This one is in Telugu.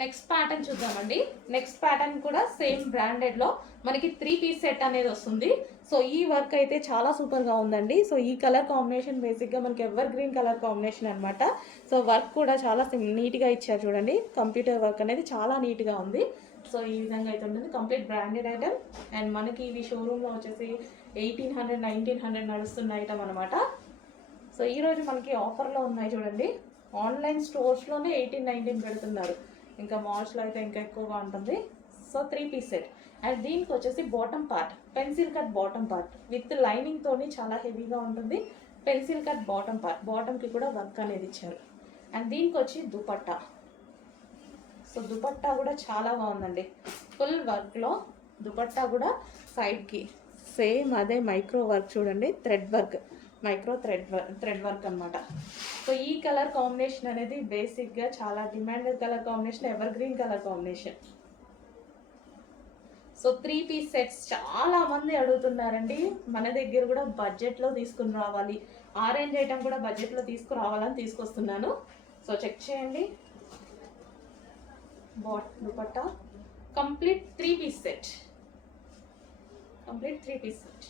నెక్స్ట్ ప్యాటర్న్ చూద్దామండి. నెక్స్ట్ ప్యాటర్న్ కూడా సేమ్ బ్రాండెడ్లో మనకి 3 పీస్ సెట్ అనేది వస్తుంది. సో ఈ వర్క్ అయితే చాలా సూపర్గా ఉందండి. సో ఈ కలర్ కాంబినేషన్ బేసిక్గా మనకి ఎవర్ గ్రీన్ కలర్ కాంబినేషన్ అనమాట. సో వర్క్ కూడా చాలా నీట్గా ఇచ్చారు చూడండి. కంప్యూటర్ వర్క్ అనేది చాలా నీట్గా ఉంది. సో ఈ విధంగా అయితే ఉంటుంది. Complete branded item. అండ్ మనకి ఇవి షోరూంలో వచ్చేసి 1800 1900 నడుస్తున్న ఐటమ్ అనమాట. సో ఈరోజు మనకి ఆఫర్లో ఉన్నాయి చూడండి. ఆన్లైన్ స్టోర్స్లోనే 18-19 పెడుతున్నారు. ఇంకా మాల్స్లో అయితే ఇంకా ఎక్కువగా ఉంటుంది. So 3 piece set. అండ్ దీనికి వచ్చేసి bottom part pencil cut bottom part with లైనింగ్తోని చాలా హెవీగా ఉంటుంది. పెన్సిల్ కట్ బాటమ్ పార్ట్, బాటమ్కి కూడా వర్క్ అనేది ఇచ్చారు. అండ్ దీనికి వచ్చి దుపట్టా. సో దుపట్టా కూడా చాలా బాగుందండి. ఫుల్ వర్క్లో దుపట్టా కూడా సైడ్కి సేమ్ అదే మైక్రో వర్క్ చూడండి. Thread work, micro thread work అనమాట. సో ఈ కలర్ కాంబినేషన్ అనేది బేసిక్గా చాలా demanded colour combination, evergreen colour combination. So 3 piece sets చాలా మంది అడుగుతున్నారండి. మన దగ్గర కూడా బడ్జెట్లో తీసుకుని రావాలి, ఆరెంజ్ ఐటమ్ కూడా బడ్జెట్లో తీసుకురావాలని తీసుకొస్తున్నాను. సో చెక్ చేయండి. Dupatta complete 3 piece set, complete 3 piece set.